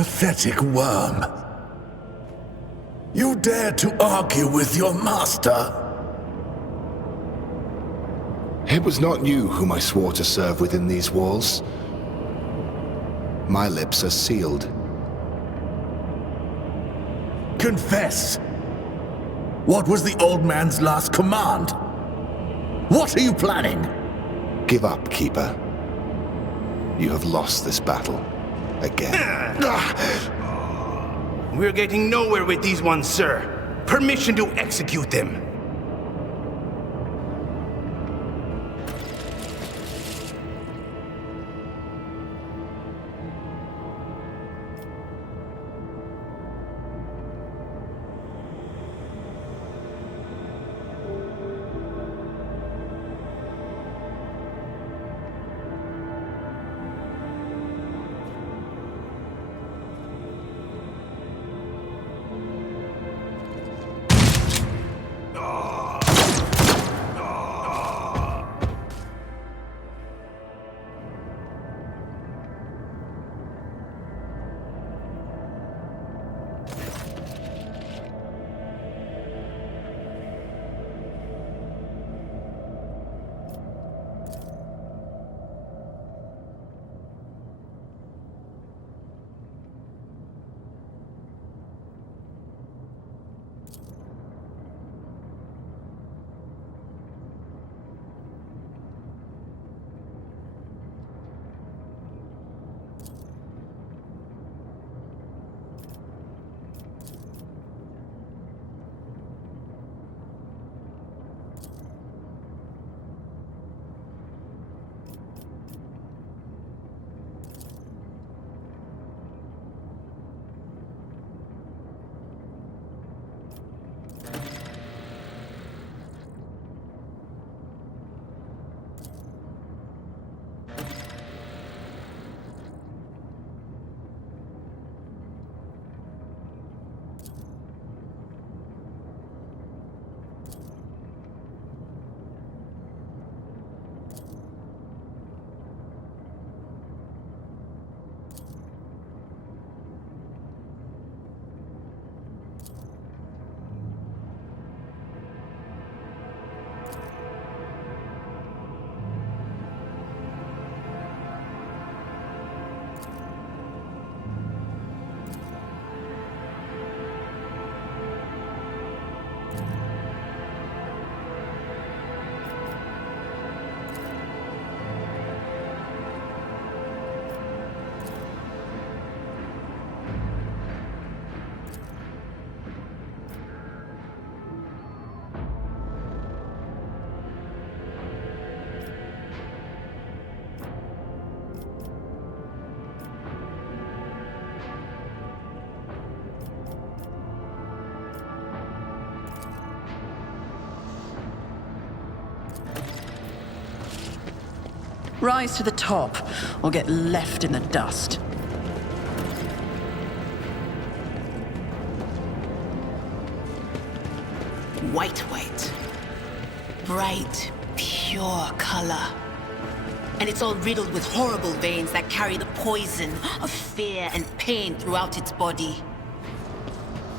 Pathetic worm. You dare to argue with your master? It was not you whom I swore to serve within these walls. My lips are sealed. Confess! What was the old man's last command? What are you planning? Give up, Keeper. You have lost this battle. Again. We're getting nowhere with these ones, sir. Permission to execute them. Rise to the top, or get left in the dust. White. Bright, pure color. And it's all riddled with horrible veins that carry the poison of fear and pain throughout its body.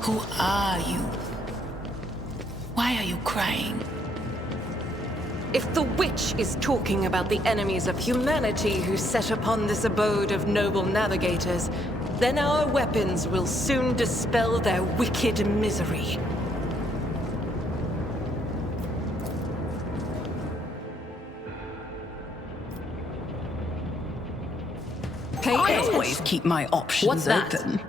Who are you? Why are you crying? If the witch is talking about the enemies of humanity who set upon this abode of noble navigators, then our weapons will soon dispel their wicked misery. I always keep my options What's that? open.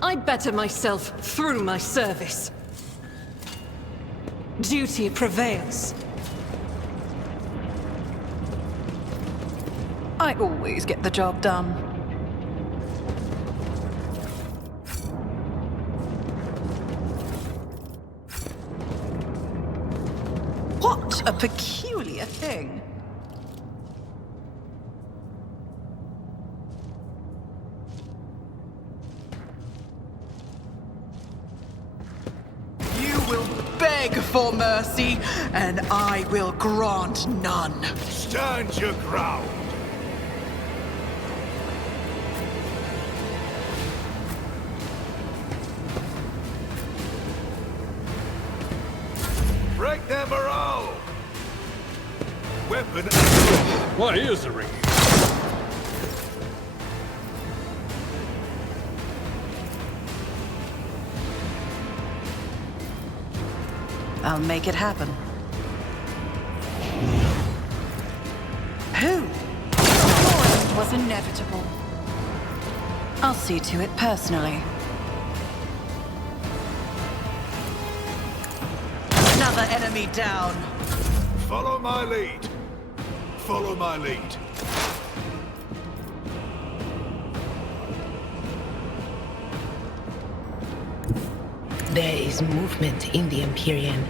I better myself through my service. Duty prevails. I always get the job done. What a peculiar thing. You will beg beg for mercy, and I will grant none. Stand your ground. Break their morale. Weapon. My ears are ringing. I'll make it happen. Who? Your end was inevitable. I'll see to it personally. Another enemy down. Follow my lead. Follow my lead. There is movement in the Empyrean.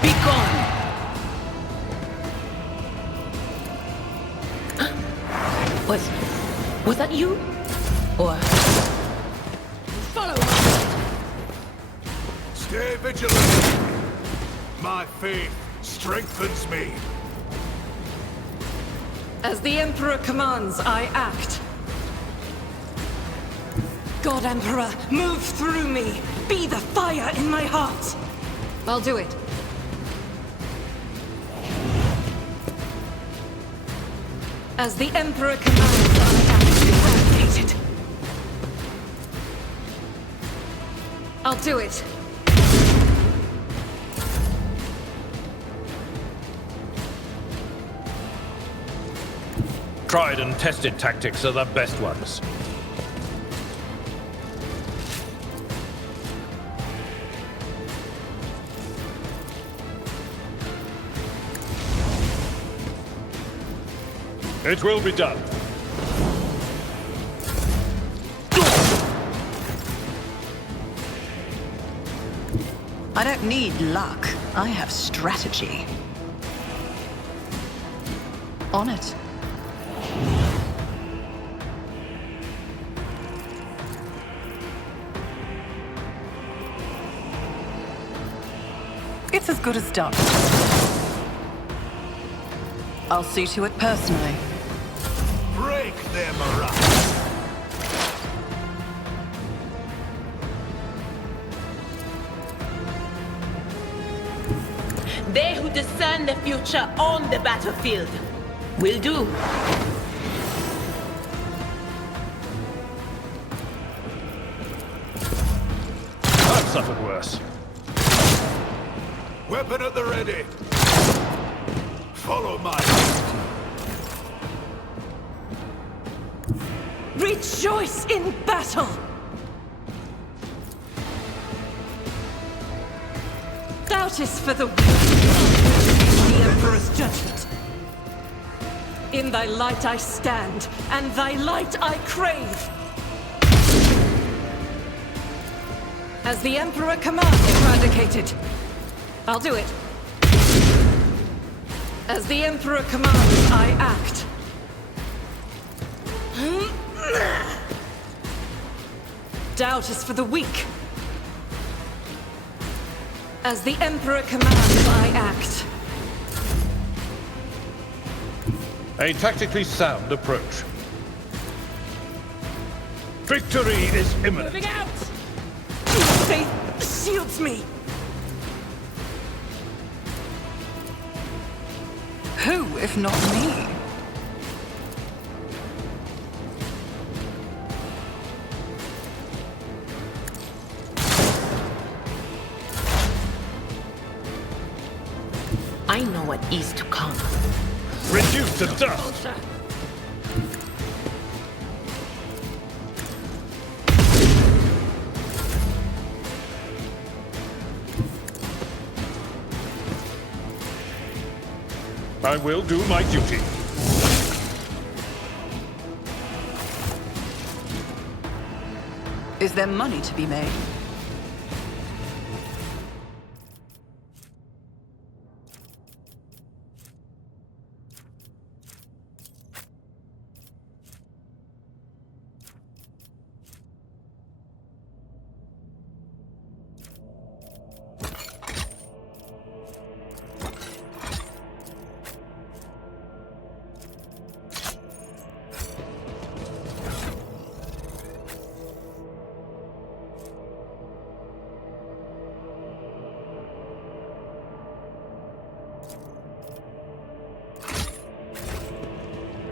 Be gone! Was that you? Or... Follow me! Stay vigilant. My faith strengthens me. As the Emperor commands, I act. God Emperor, move through me! Be the fire in my heart! I'll do it. As the Emperor commands, I act. Eradicated. I'll do it. Tried and tested tactics are the best ones. It will be done. I don't need luck. I have strategy. On it. It's as good as done. I'll see to it personally. Break their morale. They who discern the future on the battlefield will do. I've suffered worse. Weapon at the ready. Follow my lead. Rejoice in battle! Doubt is for the weak. The Emperor's judgment. In thy light I stand, and thy light I crave. As the Emperor commands, eradicated. I'll do it. As the Emperor commands, I act. Doubt is for the weak. As the Emperor commands, I act. A tactically sound approach. Victory is imminent. Moving out! Faith shields me. Who, if not me? I know what is to come. Reduced to dust. I will do my duty. Is there money to be made?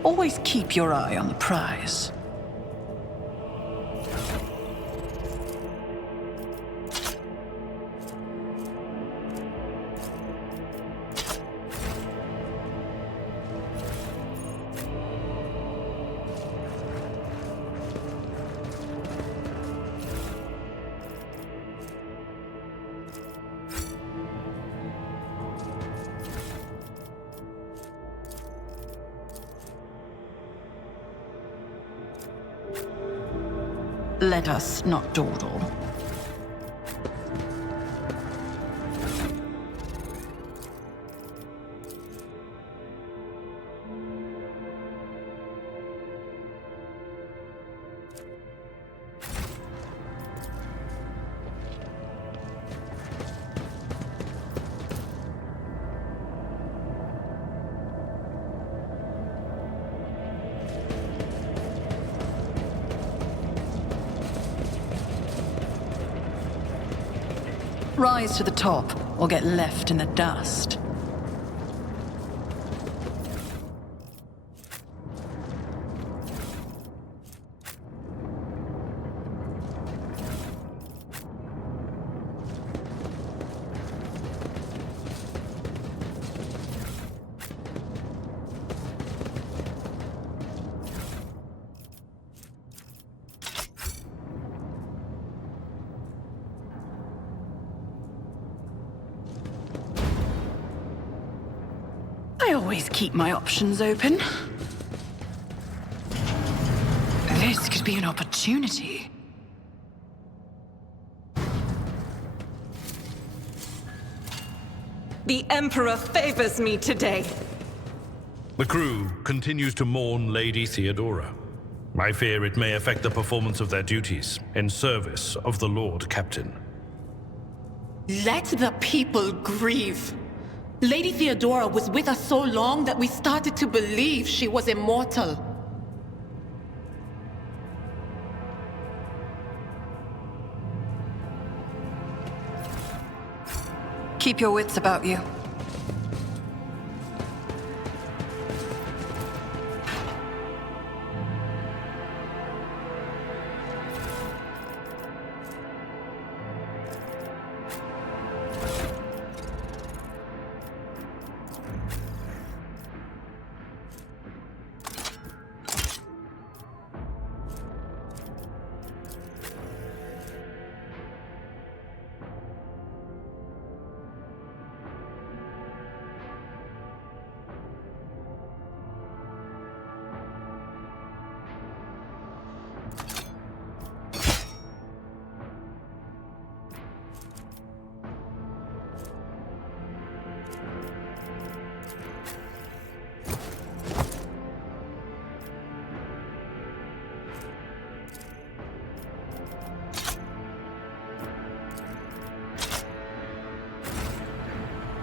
Always keep your eye on the prize. Let us not dawdle. Rise to the top, or get left in the dust. I always keep my options open. This could be an opportunity. The Emperor favors me today. The crew continues to mourn Lady Theodora. I fear it may affect the performance of their duties in service of the Lord Captain. Let the people grieve. Lady Theodora was with us so long that we started to believe she was immortal. Keep your wits about you.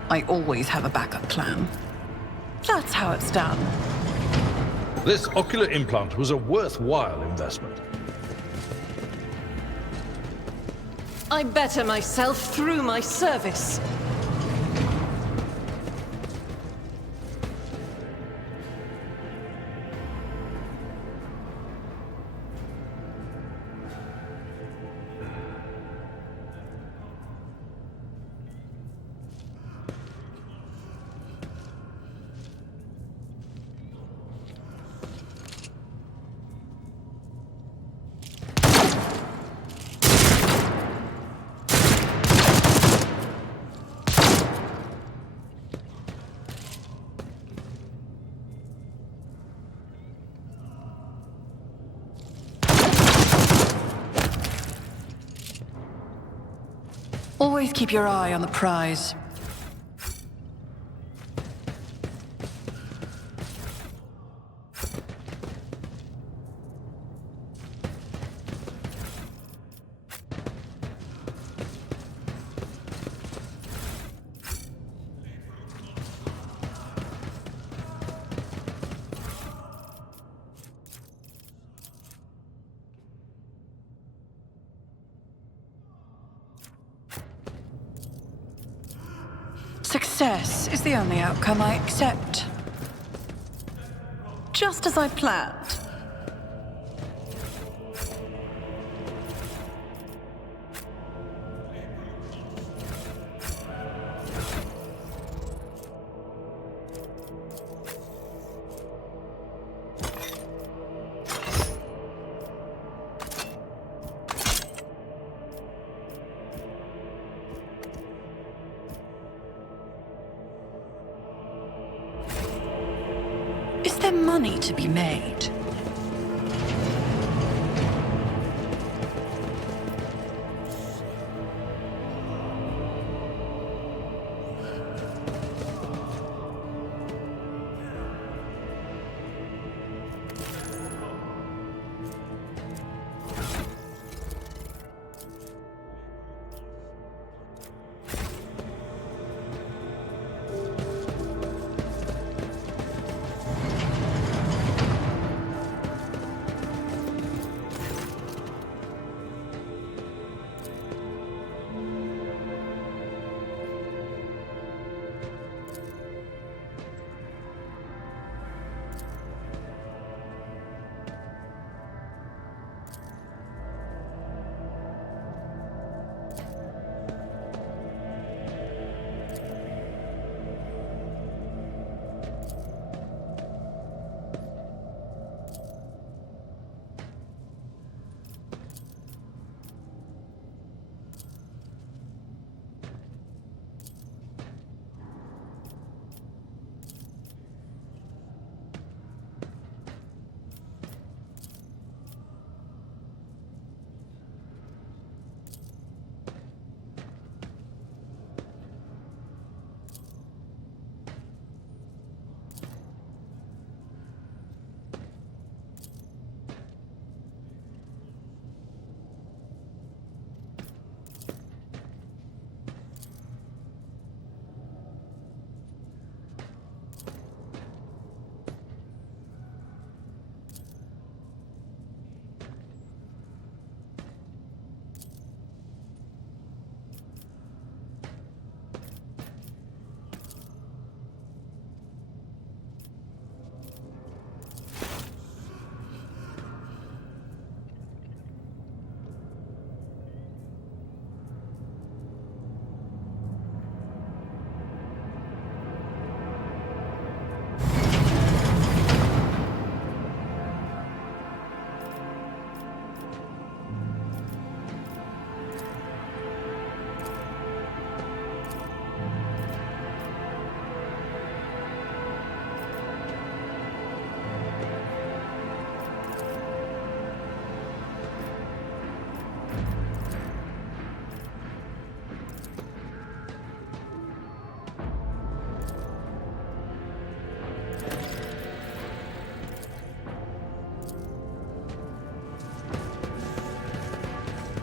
I always have a backup plan. That's how it's done. This ocular implant was a worthwhile investment. I better myself through my service. Always keep your eye on the prize. Success is the only outcome I accept. just as I planned. Is there money to be made?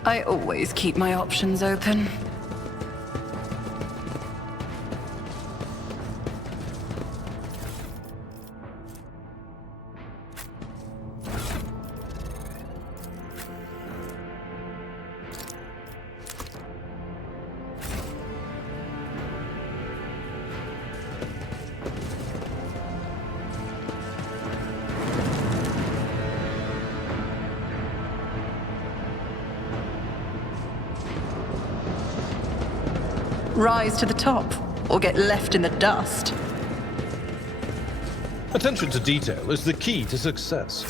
I always keep my options open. Rise to the top, or get left in the dust. Attention to detail is the key to success.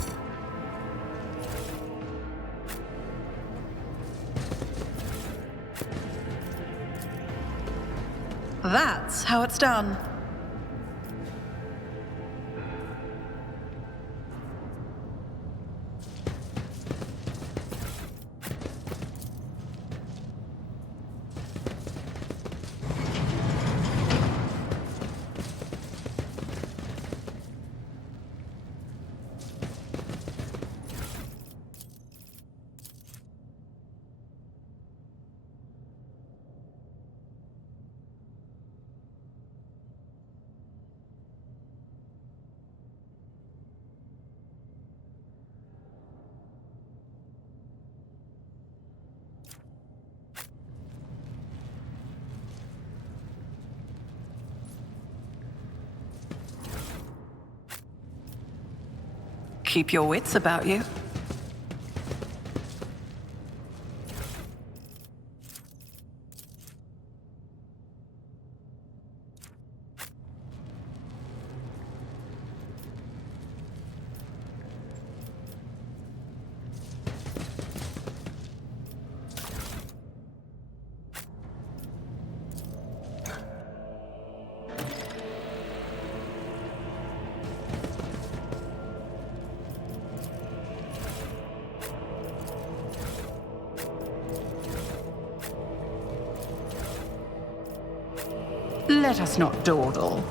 That's how it's done. Keep your wits about you. Let us not dawdle.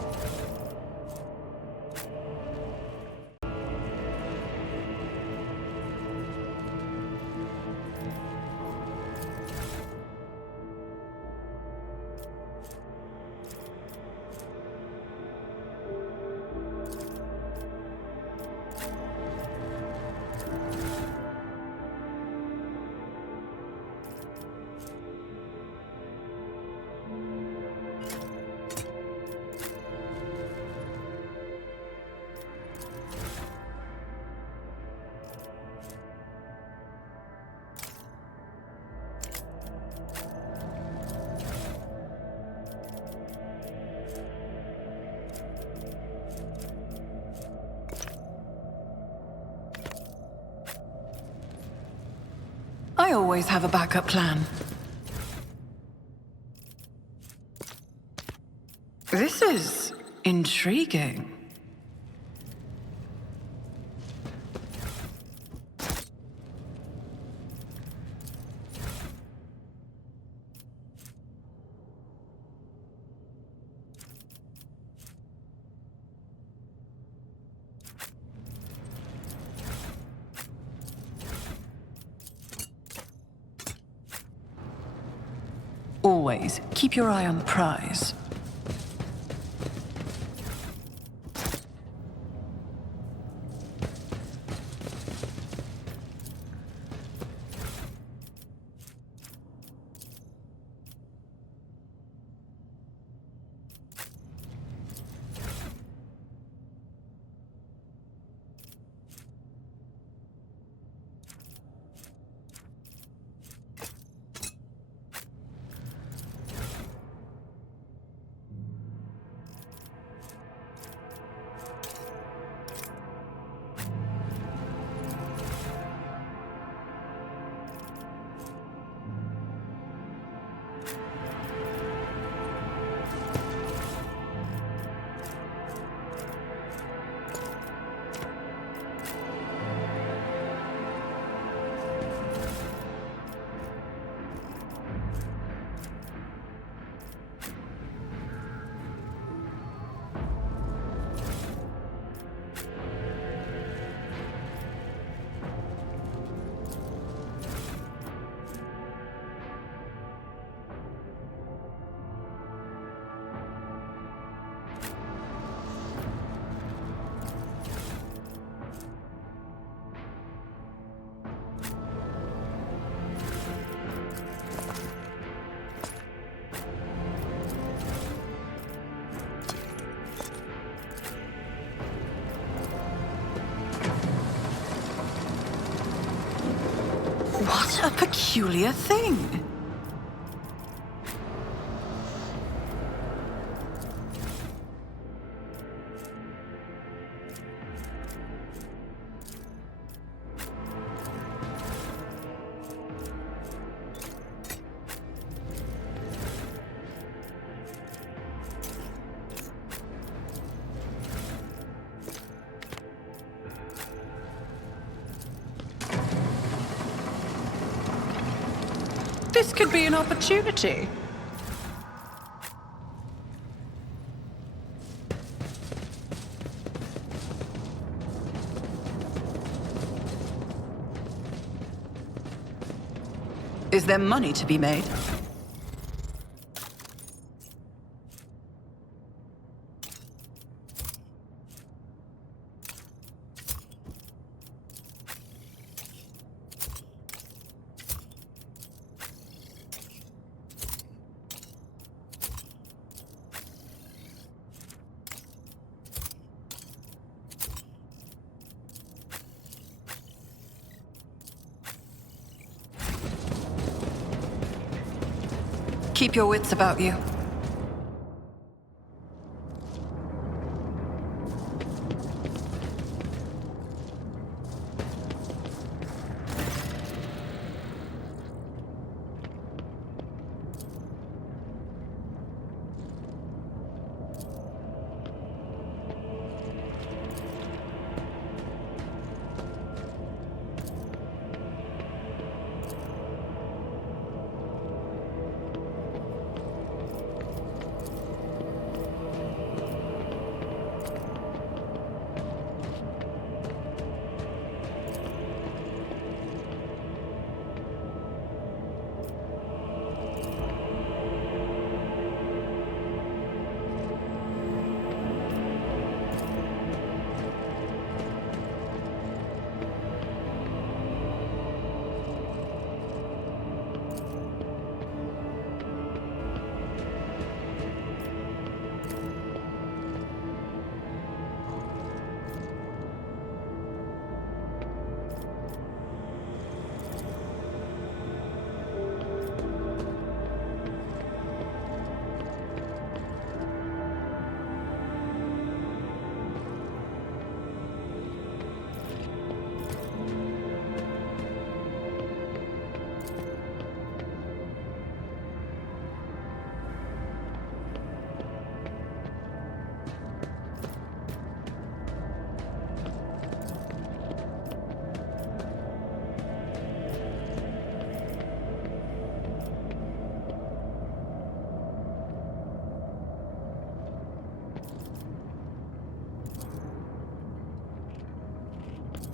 I always have a backup plan. This is intriguing. Always keep your eye on the prize. What a peculiar thing. This could be an opportunity. Is there money to be made? Keep your wits about you.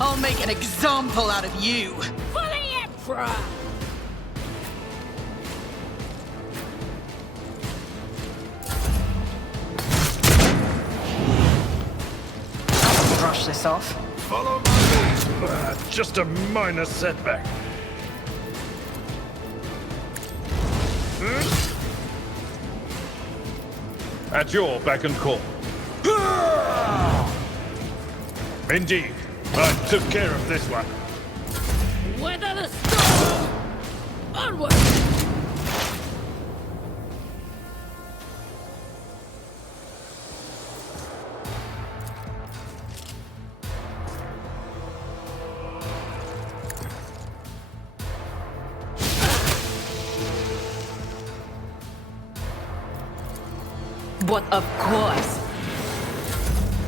I'll make an example out of you! For the Emperor! Brush this off. Follow my lead. Just a minor setback. At your beck and call. Indeed. I took care of this one. Weather the storm! Onward! What, of course.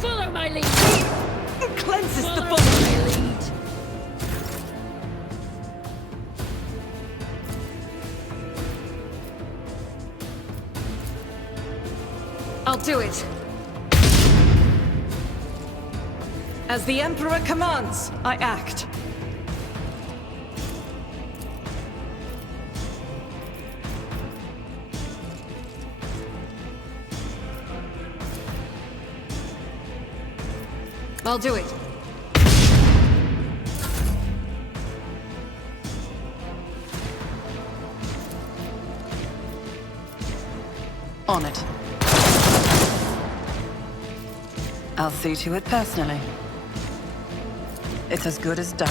Follow my lead! Cleanses the Follow body. my lead! I'll do it. As the Emperor commands, I act. I'll do it. On it. I'll see to it personally. It's as good as done.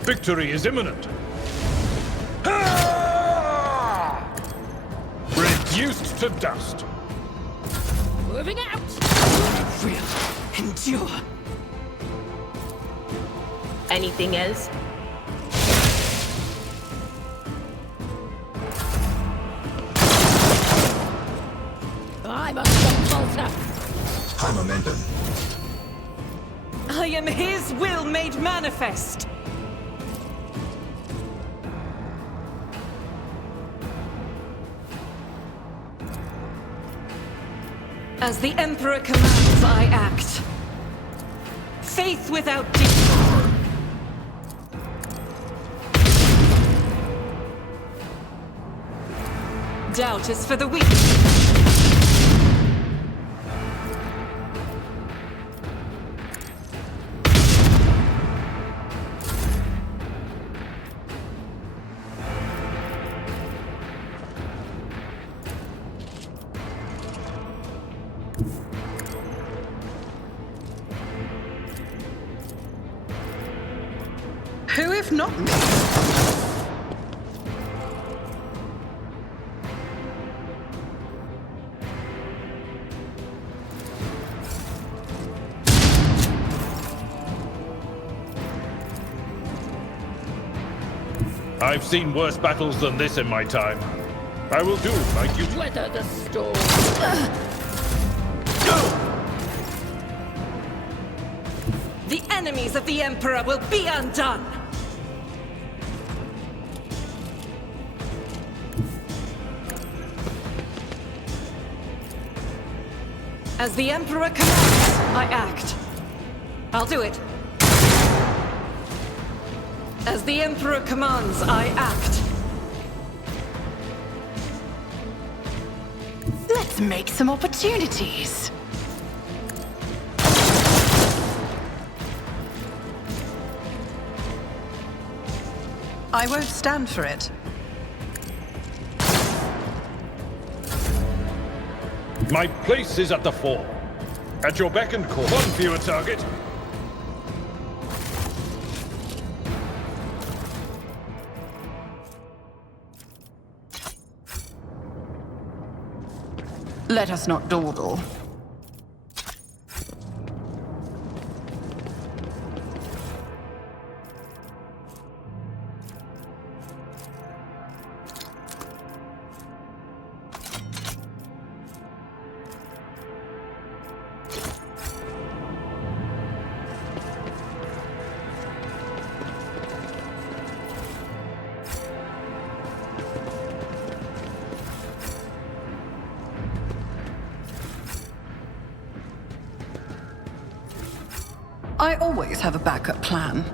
Victory is imminent. Reduced to dust. Moving out! Real. Endure. Anything else? I'm a bolter! High momentum. I am his will made manifest. As the Emperor commands, I act. Faith without deed. Doubt is for the weak. Who if not me? I've seen worse battles than this in my time. I will do like you. Weather the storm. The enemies of the Emperor will be undone! As the Emperor commands, I act. I'll do it. As the Emperor commands, I act. Let's make some opportunities. I won't stand for it. My place is at the fore. At your beck and call. One fewer target. Let us not dawdle. I always have a backup plan.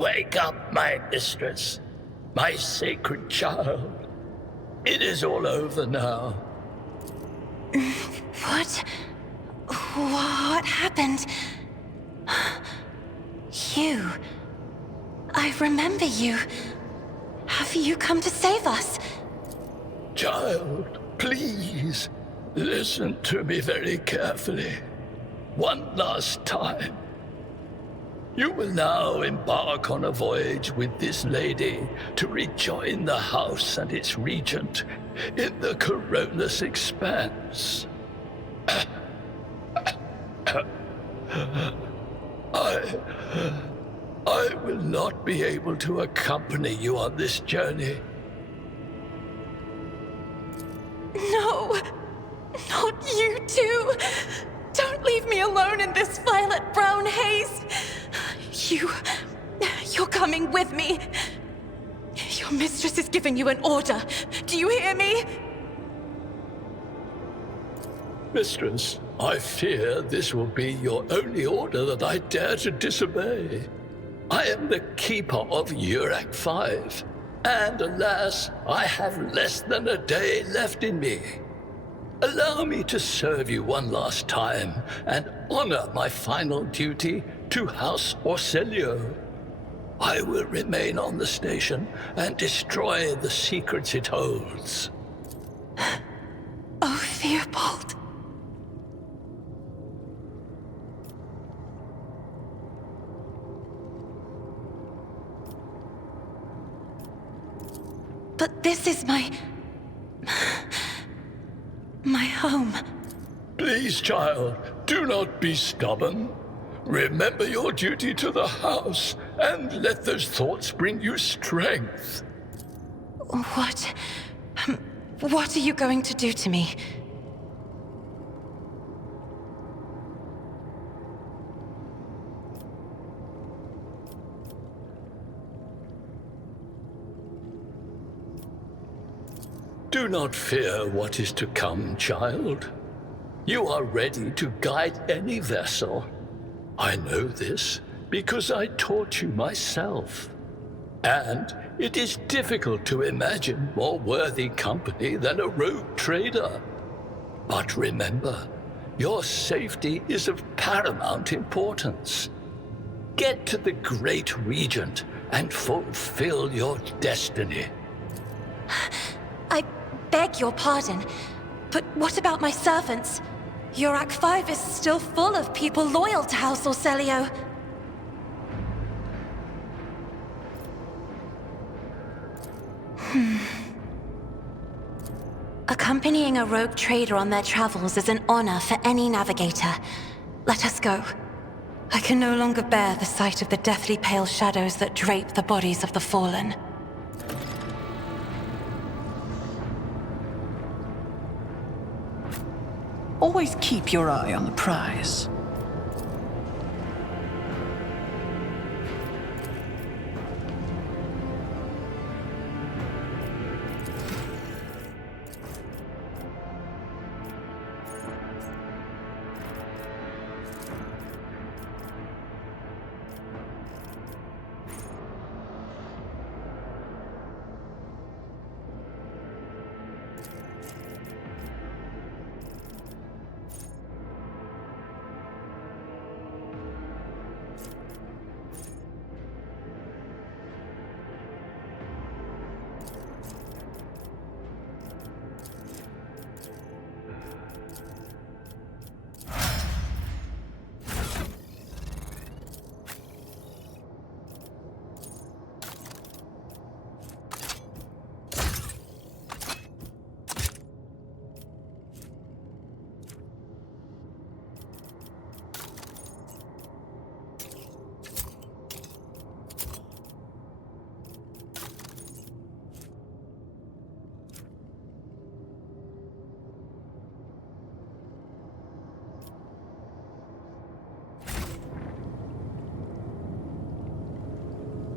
Wake up, my mistress, my sacred child. It is all over now. What? What happened? You. I remember you. Have you come to save us? Child, please, listen to me very carefully. One last time. You will now embark on a voyage with this lady to rejoin the house and its regent in the Coronus Expanse. I will not be able to accompany you on this journey. No! Not you too! Don't leave me alone in this violet-brown haze! You're coming with me! Your mistress is giving you an order. Do you hear me? Mistress, I fear this will be your only order that I dare to disobey. I am the keeper of Urak 5, and alas, I have less than a day left in me. Allow me to serve you one last time and honor my final duty to House Orselio. I will remain on the station and destroy the secrets it holds. Oh, Theobald. But this is my home. Please, child, do not be stubborn. Remember your duty to the house, and let those thoughts bring you strength. What are you going to do to me? Do not fear what is to come, child. You are ready to guide any vessel. I know this because I taught you myself. And it is difficult to imagine more worthy company than a rogue trader. But remember, your safety is of paramount importance. Get to the Great Regent and fulfill your destiny. I beg your pardon, but what about my servants? Urak 5 is still full of people loyal to House Orselio. Accompanying a rogue trader on their travels is an honor for any navigator. Let us go. I can no longer bear the sight of the deathly pale shadows that drape the bodies of the fallen. Always keep your eye on the prize.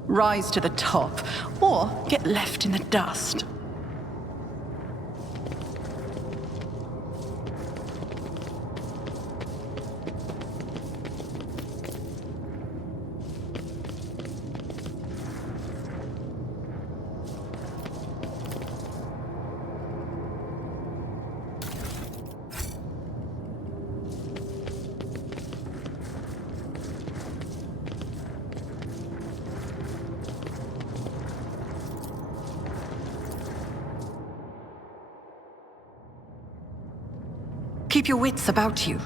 Rise to the top, or get left in the dust. Keep your wits about you.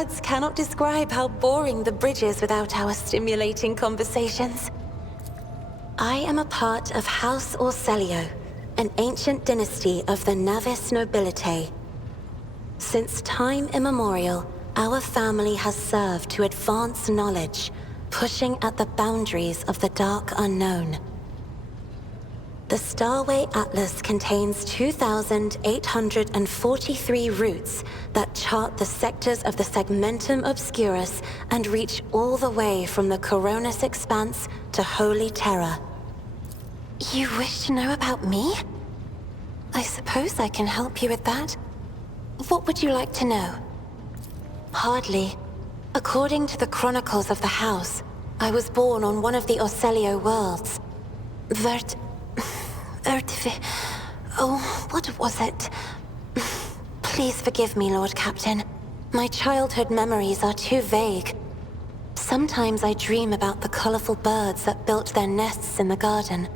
Words cannot describe how boring the bridge is without our stimulating conversations. I am a part of House Orselio, an ancient dynasty of the Navis Nobilite. Since time immemorial, our family has served to advance knowledge, pushing at the boundaries of the dark unknown. The Starway Atlas contains 2,843 routes that chart the sectors of the Segmentum Obscurus and reach all the way from the Coronus Expanse to Holy Terra. You wish to know about me? I suppose I can help you with that. What would you like to know? Hardly. According to the chronicles of the house, I was born on one of the Orselio worlds. What was it? Please forgive me, Lord Captain. My childhood memories are too vague. Sometimes I dream about the colorful birds that built their nests in the garden,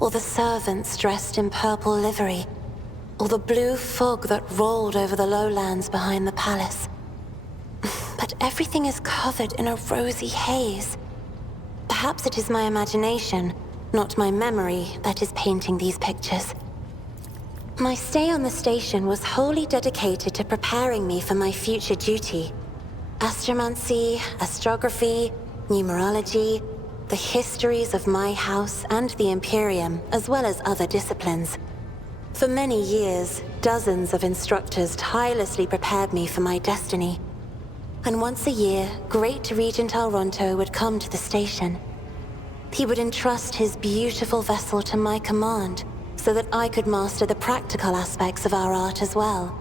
or the servants dressed in purple livery, or the blue fog that rolled over the lowlands behind the palace. But everything is covered in a rosy haze. Perhaps it is my imagination, not my memory, that is painting these pictures. My stay on the station was wholly dedicated to preparing me for my future duty. Astromancy, astrography, numerology, the histories of my house and the Imperium, as well as other disciplines. For many years, dozens of instructors tirelessly prepared me for my destiny. And once a year, Great Regent Alronto would come to the station. He would entrust his beautiful vessel to my command, so that I could master the practical aspects of our art as well.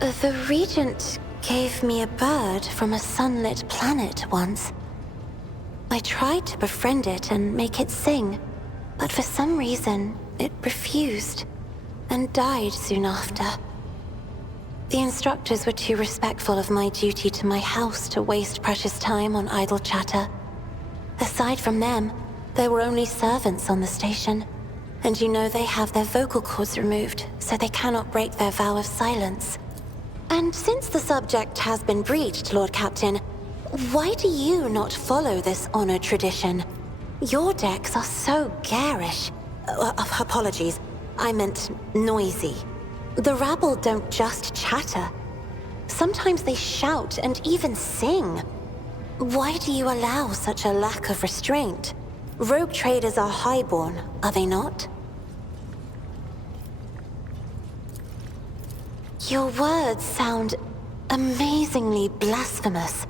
The Regent gave me a bird from a sunlit planet once. I tried to befriend it and make it sing, but for some reason, it refused, and died soon after. The instructors were too respectful of my duty to my house to waste precious time on idle chatter. Aside from them, there were only servants on the station, and you know they have their vocal cords removed, so they cannot break their vow of silence. And since the subject has been breached, Lord Captain, why do you not follow this honored tradition? Your decks are so garish. Apologies, I meant noisy. The rabble don't just chatter. Sometimes they shout and even sing. Why do you allow such a lack of restraint? Rogue traders are highborn, are they not? Your words sound amazingly blasphemous.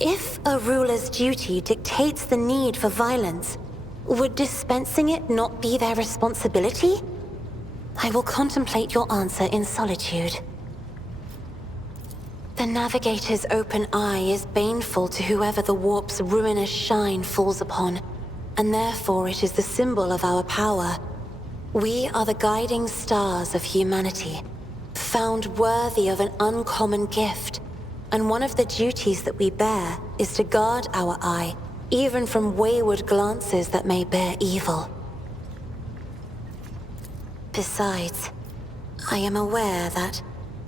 If a ruler's duty dictates the need for violence, would dispensing it not be their responsibility? I will contemplate your answer in solitude. The Navigator's open eye is baneful to whoever the warp's ruinous shine falls upon, and therefore it is the symbol of our power. We are the guiding stars of humanity, found worthy of an uncommon gift, and one of the duties that we bear is to guard our eye, even from wayward glances that may bear evil. Besides, I am aware that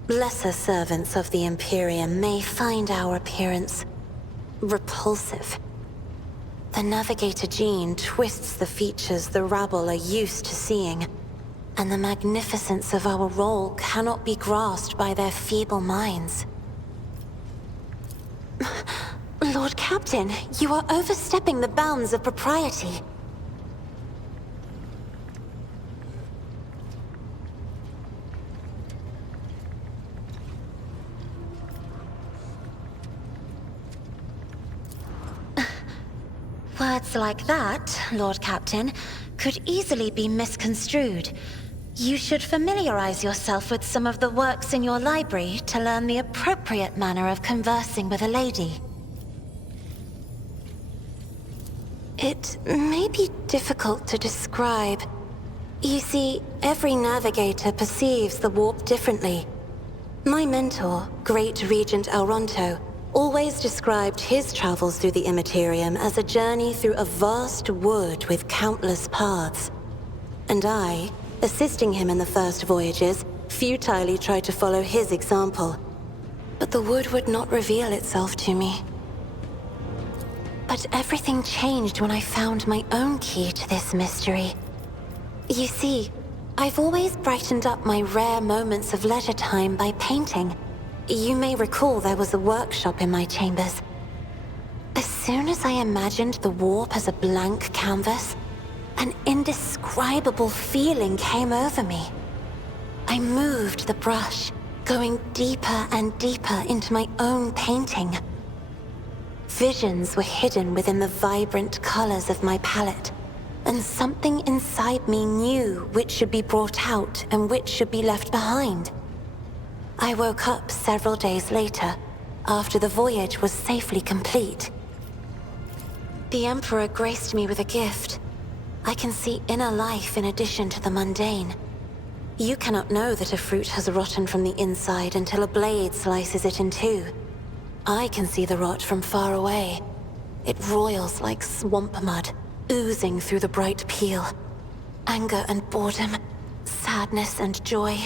lesser servants of the Imperium may find our appearance repulsive. The Navigator gene twists the features the rabble are used to seeing, and the magnificence of our role cannot be grasped by their feeble minds. Lord Captain, you are overstepping the bounds of propriety. Words like that, Lord Captain, could easily be misconstrued. You should familiarize yourself with some of the works in your library to learn the appropriate manner of conversing with a lady. It may be difficult to describe. You see, every navigator perceives the warp differently. My mentor, Great Regent Alronto, always described his travels through the Immaterium as a journey through a vast wood with countless paths. And I, assisting him in the first voyages, futilely tried to follow his example. but the wood would not reveal itself to me. But everything changed when I found my own key to this mystery. You see, I've always brightened up my rare moments of leisure time by painting. You may recall there was a workshop in my chambers. As soon as I imagined the warp as a blank canvas, an indescribable feeling came over me. I moved the brush, going deeper and deeper into my own painting. Visions were hidden within the vibrant colors of my palette, and something inside me knew which should be brought out and which should be left behind. I woke up several days later, after the voyage was safely complete. The Emperor graced me with a gift. I can see inner life in addition to the mundane. You cannot know that a fruit has rotten from the inside until a blade slices it in two. I can see the rot from far away. It roils like swamp mud, oozing through the bright peel. Anger and boredom, sadness and joy.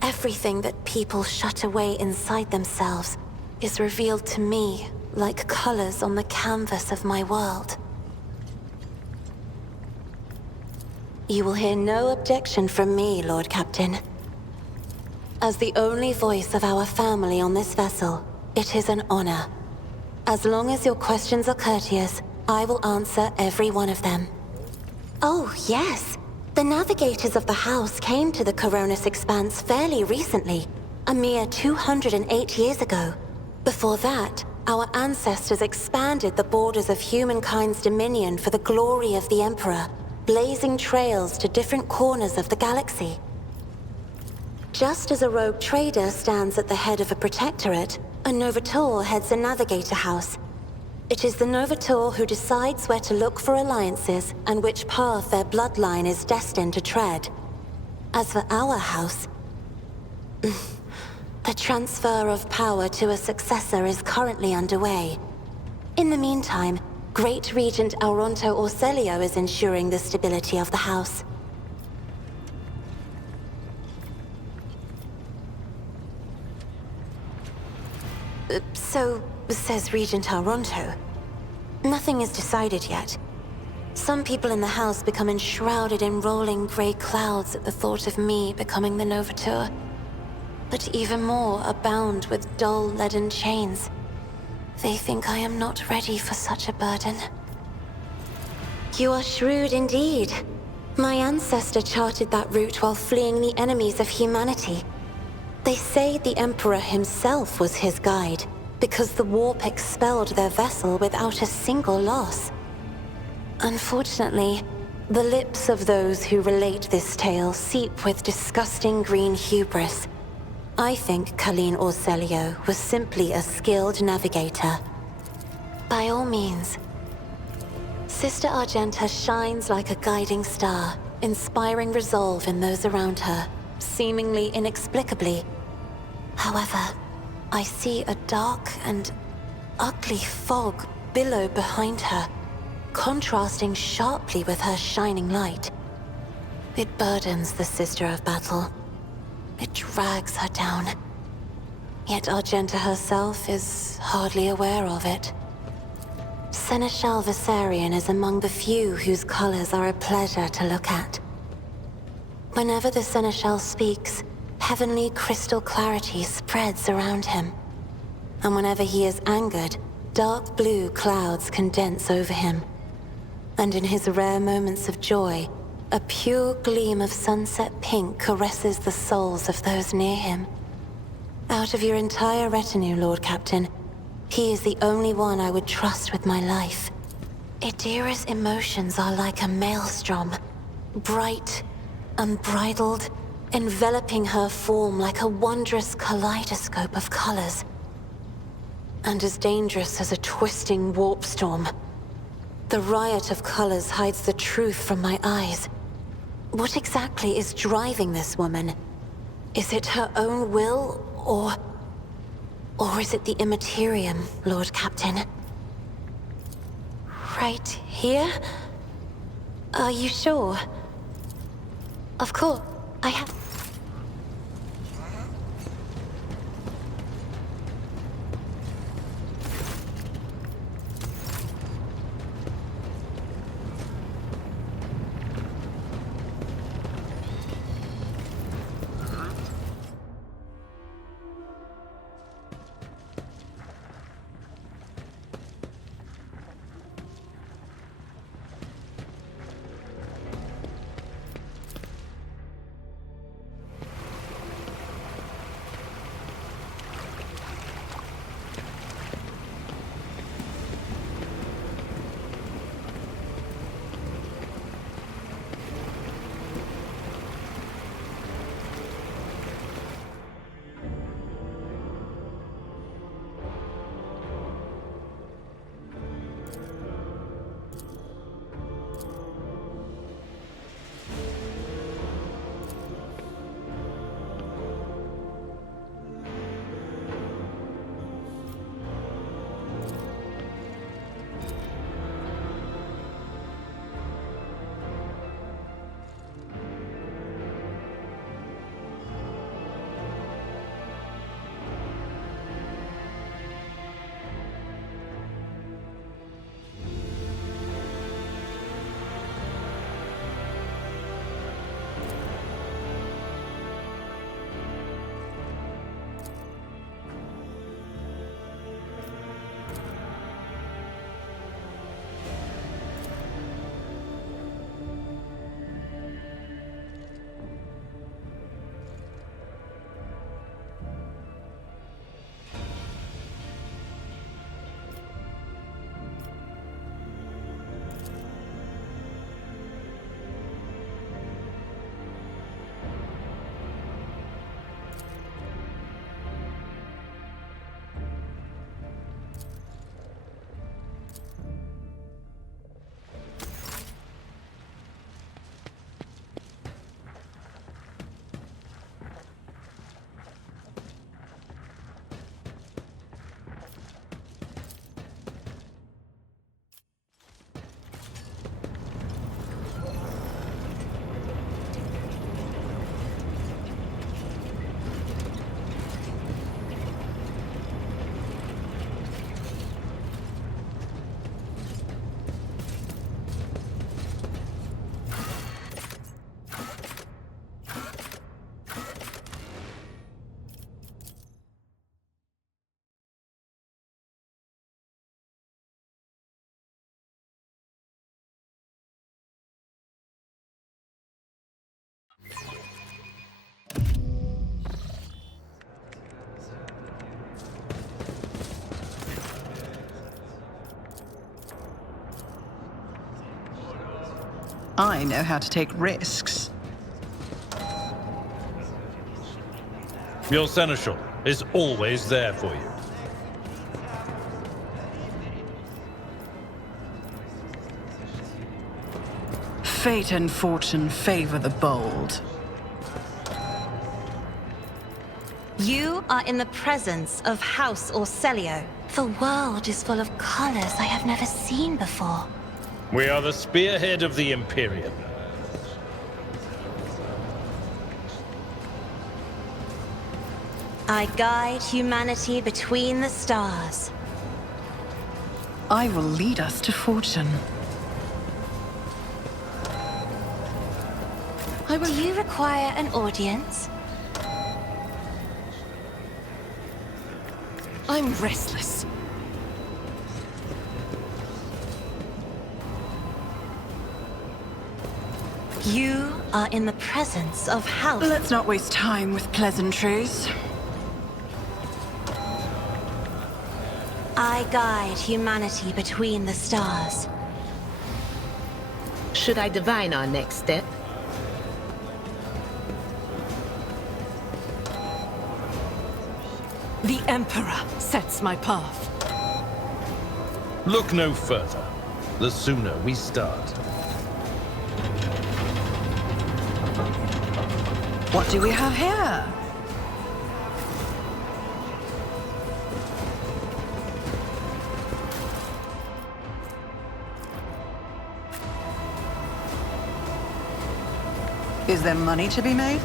Everything that people shut away inside themselves is revealed to me like colors on the canvas of my world. You will hear no objection from me, Lord Captain. As the only voice of our family on this vessel, it is an honor. As long as your questions are courteous, I will answer every one of them. Oh, yes. The navigators of the house came to the Coronis Expanse fairly recently, a mere 208 years ago. Before that, our ancestors expanded the borders of humankind's dominion for the glory of the Emperor, blazing trails to different corners of the galaxy. Just as a rogue trader stands at the head of a protectorate, a Novator heads a navigator house. It is the Novator who decides where to look for alliances and which path their bloodline is destined to tread. As for our house, the transfer of power to a successor is currently underway. In the meantime, Great Regent Auronto Orselio is ensuring the stability of the house. So, says Regent Auronto. Nothing is decided yet. Some people in the house become enshrouded in rolling grey clouds at the thought of me becoming the Novateur. But even more are bound with dull leaden chains. They think I am not ready for such a burden. You are shrewd indeed. My ancestor charted that route while fleeing the enemies of humanity. They say the Emperor himself was his guide, because the warp expelled their vessel without a single loss. Unfortunately, the lips of those who relate this tale seep with disgusting green hubris. I think Colleen Orselio was simply a skilled navigator. By all means. Sister Argenta shines like a guiding star, inspiring resolve in those around her, seemingly inexplicably. However, I see a dark and ugly fog billow behind her, contrasting sharply with her shining light. It burdens the Sister of Battle. It drags her down. Yet Argenta herself is hardly aware of it. Seneschal Viserion is among the few whose colors are a pleasure to look at. Whenever the Seneschal speaks, heavenly crystal clarity spreads around him. And whenever he is angered, dark blue clouds condense over him. And in his rare moments of joy, a pure gleam of sunset pink caresses the souls of those near him. Out of your entire retinue, Lord Captain, he is the only one I would trust with my life. Idira's emotions are like a maelstrom, bright, unbridled, enveloping her form like a wondrous kaleidoscope of colors. And as dangerous as a twisting warp storm. The riot of colors hides the truth from my eyes. What exactly is driving this woman? Is it her own will, or is it the Immaterium, Lord Captain? Right here? Are you sure? Of course, I have... I know how to take risks. Your seneschal is always there for you. Fate and fortune favor the bold. You are in the presence of House Orcelio. The world is full of colors I have never seen before. We are the spearhead of the Imperium. I guide humanity between the stars. I will lead us to fortune. Do you require an audience? I'm restless. You are in the presence of House. Let's not waste time with pleasantries. I guide humanity between the stars. Should I divine our next step? The Emperor sets my path. Look no further. The sooner we start. What do we have here? Is there money to be made?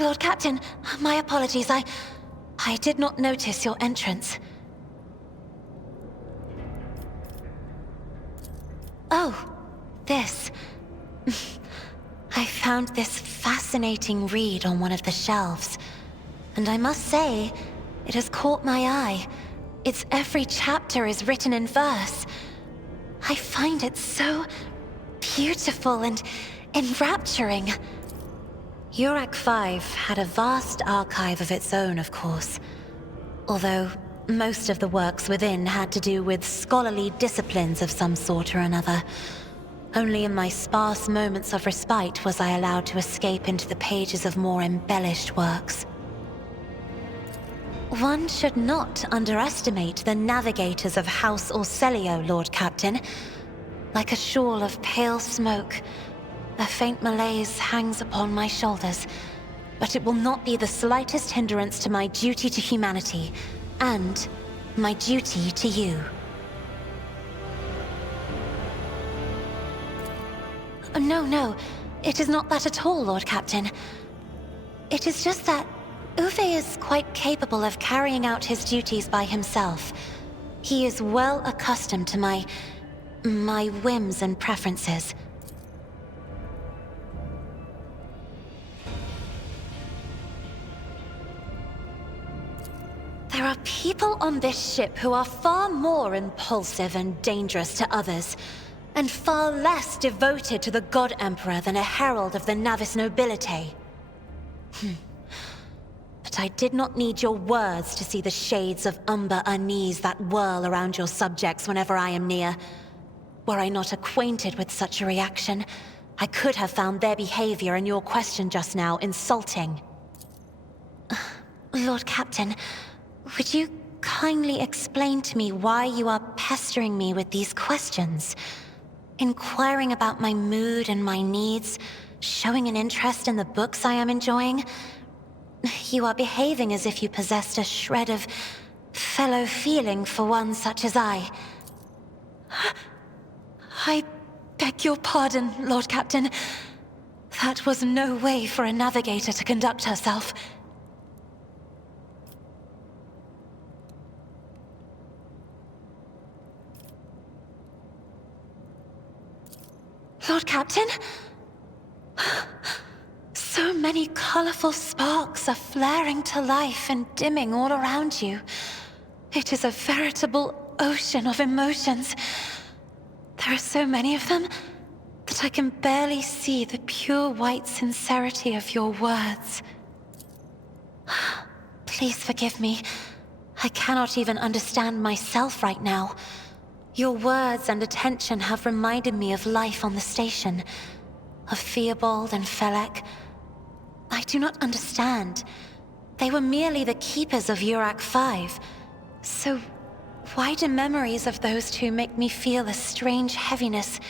Lord Captain, my apologies. I did not notice your entrance. Oh, this. I found this fascinating read on one of the shelves. And I must say, it has caught my eye. Its every chapter is written in verse. I find it so beautiful and enrapturing. Urak 5 had a vast archive of its own, of course. Although most of the works within had to do with scholarly disciplines of some sort or another. Only in my sparse moments of respite was I allowed to escape into the pages of more embellished works. One should not underestimate the navigators of House Orcelio, Lord Captain. Like a shawl of pale smoke, a faint malaise hangs upon my shoulders, but it will not be the slightest hindrance to my duty to humanity, and my duty to you. No, it is not that at all, Lord Captain. It is just that Uwe is quite capable of carrying out his duties by himself. He is well accustomed to my whims and preferences. There are people on this ship who are far more impulsive and dangerous to others, and far less devoted to the God Emperor than a herald of the Navis nobility. But I did not need your words to see the shades of umber unease that whirl around your subjects whenever I am near. Were I not acquainted with such a reaction, I could have found their behavior in your question just now insulting. Lord Captain, would you kindly explain to me why you are pestering me with these questions? Inquiring about my mood and my needs, showing an interest in the books I am enjoying. You are behaving as if you possessed a shred of fellow feeling for one such as I. I beg your pardon, Lord Captain. That was no way for a navigator to conduct herself. Lord Captain? So many colorful sparks are flaring to life and dimming all around you. It is a veritable ocean of emotions. There are so many of them that I can barely see the pure white sincerity of your words. Please forgive me. I cannot even understand myself right now. Your words and attention have reminded me of life on the station, of Theobald and Felek. I do not understand. They were merely the keepers of Urak 5. So why do memories of those two make me feel a strange heaviness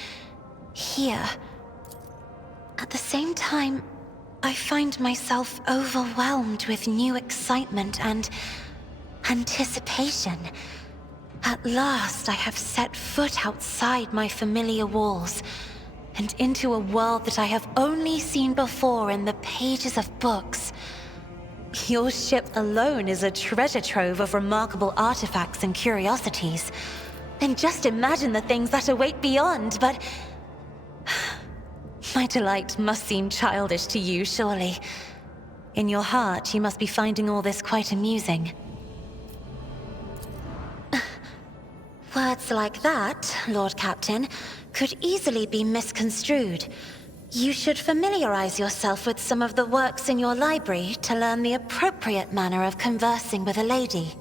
here? At the same time, I find myself overwhelmed with new excitement and anticipation. At last, I have set foot outside my familiar walls and into a world that I have only seen before in the pages of books. Your ship alone is a treasure trove of remarkable artifacts and curiosities. And just imagine the things that await beyond, but... My delight must seem childish to you, surely. In your heart, you must be finding all this quite amusing. Words like that, Lord Captain, could easily be misconstrued. You should familiarize yourself with some of the works in your library to learn the appropriate manner of conversing with a lady.